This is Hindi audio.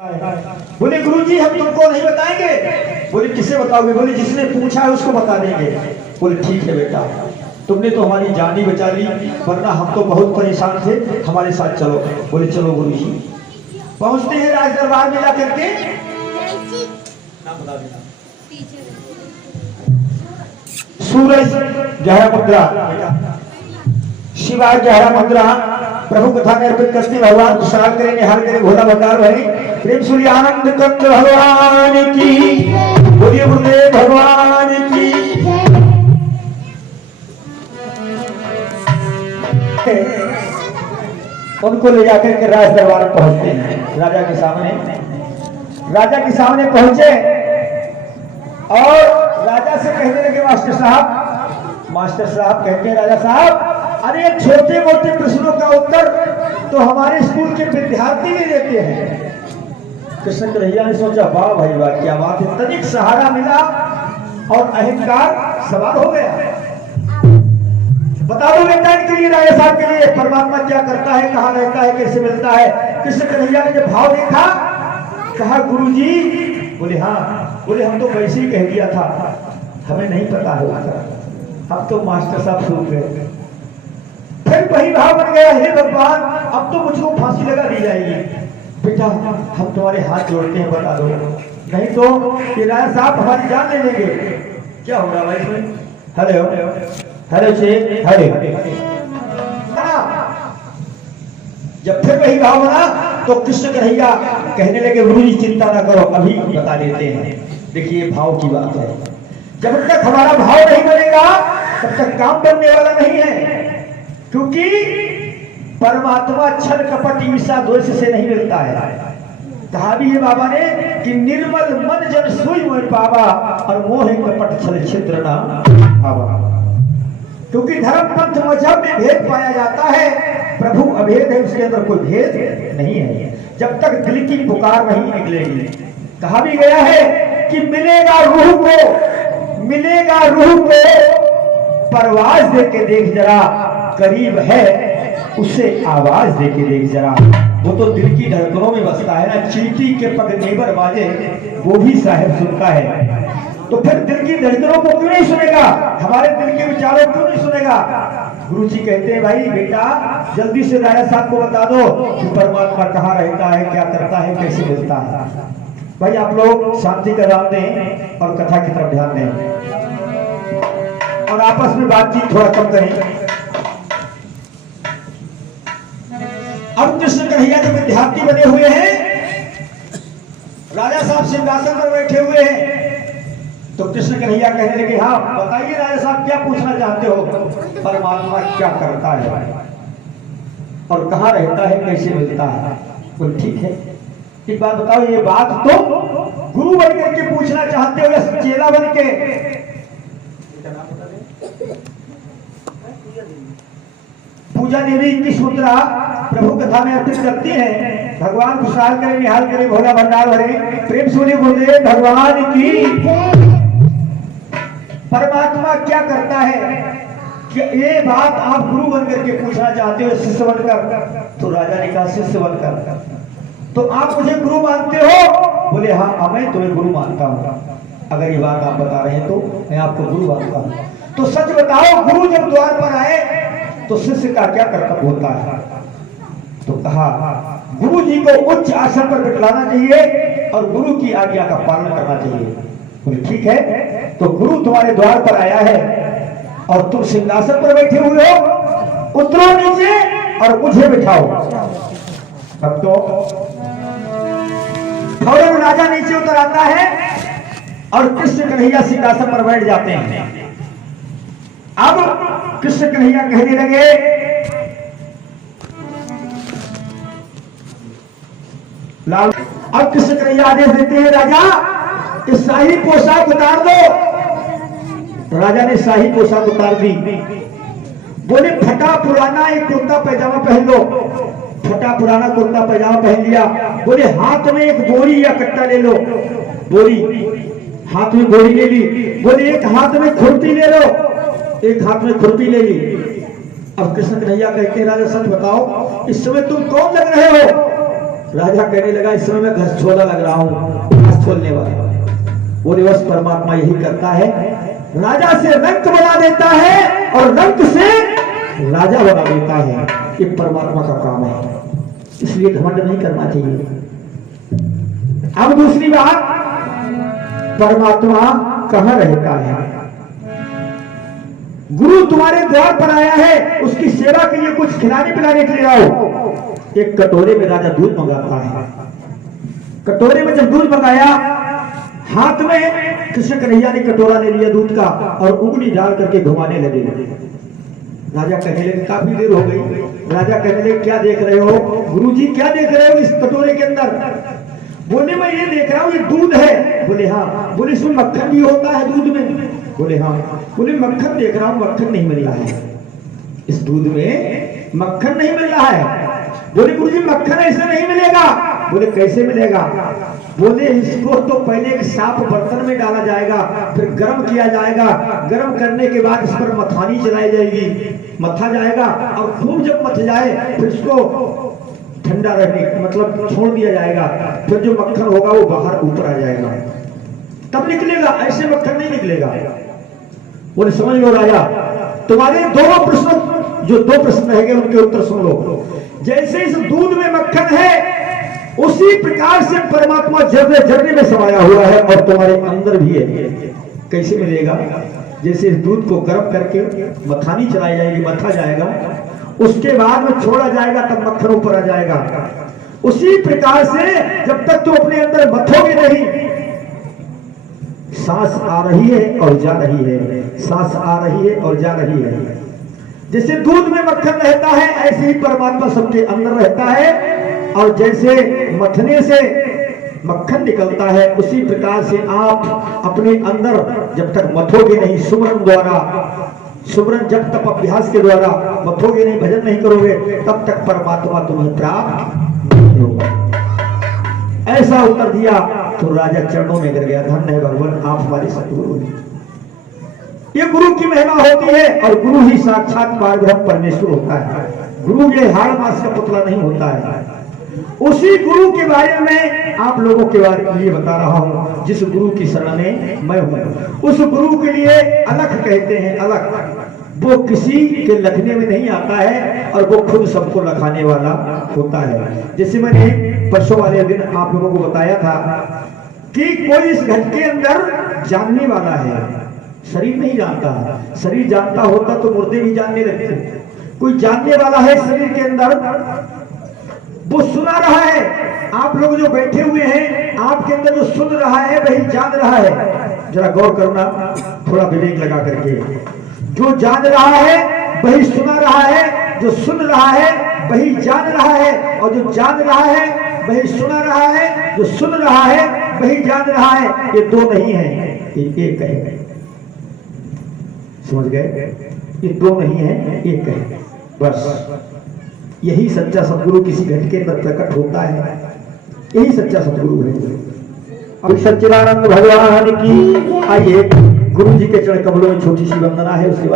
बोले गुरुजी हम तुमको नहीं बताएंगे। बोले किसे बताओगे? बोले जिसने पूछा है उसको बता देंगे। बोले ठीक है बेटा, तुमने तो हमारी जान ही बचा ली, वरना हम तो बहुत परेशान थे, हमारे साथ चलो। बोले चलो गुरुजी। पहुंचते हैं राज दरबार में जाकर के, सूरज गहरा मुद्रा, शिवा गहरा मुद्रा प्रभु कथा में अर्पित करते भगवान कुशल करे, निहाल करे, भोला भंडार भरे, प्रेम सूर्य आनंद कंद भगवान की, बोलिए गुरुदेव भगवान की। उनको ले जाकर के राज दरबार में पहुंचते हैं। राजा के सामने पहुंचे और राजा से कहने लगे मास्टर साहब कहते हैं राजा साहब, अरे छोटे मोटे प्रश्नों का उत्तर तो हमारे स्कूल के विद्यार्थी भी देते हैं। कृष्ण कन्हैया ने सोचा वाह भाई वाह, क्या बात है, तनिक सहारा मिला और अहंकार सवार हो गया। बता दो बेटा इनके लिए, राजा साहब के लिए, परमात्मा क्या करता है, कहाँ रहता है, कैसे मिलता है। कृष्ण कन्हैया ने जब भाव देखा, कहा गुरुजी। बोले हाँ। बोले हम तो वैसे ही कह दिया था, हमें नहीं पता है, अब तो मास्टर साहब सूख गए। फिर वही भाव बन गया, हे भगवान अब तो मुझको फांसी लगा दी जाएगी। बेटा हम तुम्हारे हाथ जोड़ते हैं, बता दो, नहीं तो ये राजा साहब हमारी जान ले लेंगे। क्या होगा भाई इसमें? हेलो जब फिर वही भाव बना तो कृष्ण कन्हैया कहने लगे गुरुजी चिंता ना करो, अभी बता देते हैं। देखिए भाव की बात है, जब तक हमारा भाव नहीं बनेगा तब तक काम बनने वाला नहीं है, क्योंकि परमात्मा छल कपट ईर्ष्या द्वेष से नहीं मिलता है। कहा भी है बाबा ने कि निर्मल मन जन सोई मोह पावा, और मोह कपट छल छिद्र ना भावा। क्योंकि धर्म पंथ मजहब में भेद पाया जाता है, प्रभु अभेद है, उसके अंदर कोई भेद नहीं है जब तक दिल की पुकार नहीं निकलेगी। कहा भी गया है कि मिलेगा रूह को परवाज दे के देख जरा, करीब है उसे आवाज दे के देख जरा। वो तो दिल की धड़कनों में बसता है ना, चींटी के पग नेबर बाजे वो भी साहिब सुनता है। तो फिर दिल की धड़कनों को क्यों नहीं सुनेगा, हमारे दिल के विचारों क्यों नहीं सुनेगा। गुरु जी कहते हैं भाई बेटा जल्दी से राजा साहब को बता दो कि परमात्मा कहाँ रहता है, क्या करता है, कैसे मिलता है। भाई आप लोग शांति का ध्यान दें और कथा की तरफ ध्यान दें और आपस में बातचीत थोड़ा कम करें। अब कृष्ण कन्हैया जो विद्यार्थी बने हुए हैं, राजा साहब सिंहासन पर बैठे हुए हैं, तो कृष्ण कन्हैया कहने लगे हाँ बताइए राजा साहब क्या पूछना चाहते हो, परमात्मा क्या करता है और कहाँ रहता है, कैसे मिलता है। बोल ठीक है, एक बात बताओ, ये बात तो गुरु बन करके पूछना चाहते हो या चेला बन के? पूजा देवी की सूत्रा प्रभु कथा में अर्पित करती है। भगवान खुशहाल करे, निहाल करे, भोला भंडार भरे, प्रेम सूर्य गुरुदेव भगवान की। परमात्मा क्या करता है कि ये बात आप गुरु बन करके पूछना चाहते हो, शिष्य बनकर। तो राजा ने कहा शिष्य बनकर, तो आप मुझे गुरु मानते हो? बोले हाँ मैं तुम्हें गुरु मानता हूँ, अगर ये बात आप बता रहे हैं तो मैं आपको गुरु मानता हूँ। तो सच बताओ, गुरु जब द्वार पर आए तो शिष्य का क्या कर्तव्य होता है? तो कहा गुरु जी को उच्च आसन पर बिठाना चाहिए और गुरु की आज्ञा का पालन करना चाहिए। बोले ठीक है, तो गुरु तुम्हारे द्वार पर आया है और तुम सिंहासन पर बैठे हुए हो, उतरो नीचे और मुझे बिठाओ। भक्तों फौरन राजा नीचे उतर आता है और कृष्ण कन्हैया सिंहासन पर बैठ जाते हैं। अब कृष्ण कन्हैया कहने लगे लाल, अब कृष्ण कन्हैया आदेश देते हैं राजा कि शाही पोशाक उतार दो। राजा ने शाही पोशाक उतार दी। बोले फटा पुराना एक कुर्ता पैजामा पहन लो। फटा पुराना कुर्ता पैजामा पहन लिया। बोले हाथ में एक बोरी या कट्टा ले लो। बोरी, हाथ में बोरी ले ली। बोले एक हाथ में खुरपी ले लो। एक हाथ में खुरपी ले ली। अब कृष्ण कन्हैया कहते हैं राजा सच बताओ इस समय तुम कौन लग रहे हो? राजा कहने लगा इस समय मैं घस छोला लग रहा हूँ, घस छोलने वाला। वो दिवस परमात्मा यही करता है, राजा से रंक बना देता है और रंक से राजा बना देता है। ये परमात्मा का काम है, इसलिए घमंड नहीं करना चाहिए। अब दूसरी बात, परमात्मा कहाँ रहता है? गुरु तुम्हारे द्वार पर आया है, उसकी सेवा के लिए कुछ खिलाने पिलाने के लिए आओ। एक कटोरे में राजा दूध मंगाता है। कटोरे में जब दूध मंगाया, हाथ में कृष्ण कन्हैया ने कटोरा ले लिया दूध का और उंगली डाल करके घुमाने लगे। राजा कहने लगे काफी देर हो गई। राजा कहने लगे क्या देख रहे हो? गुरुजी क्या देख रहे हो इस कटोरे के अंदर? बोले मैं ये देख रहा हूँ, ये दूध है। बोले हाँ। बोले इसमें मक्खन भी होता है दूध में? बोले हाँ। बोले मक्खन देख रहा हूँ, मक्खन नहीं मिल रहा है, इस दूध में मक्खन नहीं मिल रहा है। बोले गुरुजी मक्खन ऐसे नहीं मिलेगा। बोले कैसे मिलेगा? बोले इसको तो पहले एक साफ बर्तन में डाला जाएगा, फिर गर्म किया जाएगा, गर्म करने के बाद इस पर मथानी चलाई जाएगी, मथा जाएगा और खूब जब मथ जाए फिर इसको ठंडा रहने मतलब छोड़ दिया जाएगा, फिर जो मक्खन होगा वो बाहर ऊपर आ जाएगा, तब निकलेगा, ऐसे मक्खन नहीं निकलेगा। बोले समझ लो राजा, तुम्हारे दोनों प्रश्न, जो दो प्रश्न है उनके उत्तर सुन लो। जैसे इस दूध में मक्खन है, उसी प्रकार से परमात्मा जर्रे जर्रे में समाया हुआ है और तुम्हारे अंदर भी है। कैसे मिलेगा? जैसे इस दूध को गर्म करके मथानी चलाई जाएगी, मथा जाएगा, उसके बाद में छोड़ा जाएगा तब मक्खन ऊपर आ जाएगा। उसी प्रकार से जब तक तुम अपने अंदर मथोगे नहीं, सांस आ रही है और जा रही है, सांस आ रही है और जा रही है। जैसे दूध में मक्खन रहता है, ऐसे ही परमात्मा सबके अंदर रहता है। और जैसे मथने से मक्खन निकलता है, उसी प्रकार से आप अपने अंदर जब तक मथोगे नहीं, सुमरन द्वारा, सुमरन जब तक अभ्यास के द्वारा मथोगे नहीं, भजन नहीं करोगे, तब तक परमात्मा तुम्हें प्राप्त नहीं होगा। ऐसा उत्तर दिया तो राजा चरणों में गिर गया, धन्य है भगवान, आप हमारे सतगुरु हैं। ये गुरु की महिमा होती है और गुरु ही साक्षात पारब्रह्म परमेश्वर होता है। गुरु ये हाड़ मास का पुतला नहीं होता है। उसी गुरु के बारे में आप लोगों के बारे में ये बता रहा हूं, जिस गुरु की शरण में मैं हूं। उस गुरु के लिए अलख कहते हैं, अलख। वो किसी के लखने में नहीं आता है और वो खुद सबको लखाने वाला होता है। जैसे मैंने परसों वाले दिन आप लोगों को बताया था कि कोई इस घर के अंदर जानने वाला है, शरीर नहीं जानता। शरीर जानता होता तो मुर्दे भी जानने लगते। कोई जानने वाला है शरीर के अंदर, वो सुना रहा है। आप लोग जो बैठे हुए हैं, आपके अंदर जो सुन रहा है वही जान रहा है। जरा गौर करना, थोड़ा विवेक लगा करके। जो जान रहा है वही सुना रहा है, जो सुन रहा है वही जान रहा है, और जो जान रहा है वही सुना रहा है, जो सुन रहा है वही जान रहा है। ये दो नहीं है, ये एक है। समझ गए? ये दो नहीं है, एक है बस। यही सच्चा सदगुरु किसी घट के अंदर प्रकट होता है, यही सच्चा सदगुरु है। अब सच्चिदानंद भगवान की आइए, गुरु जी के चरण कमलों में छोटी सी वंदना है, उसके बाद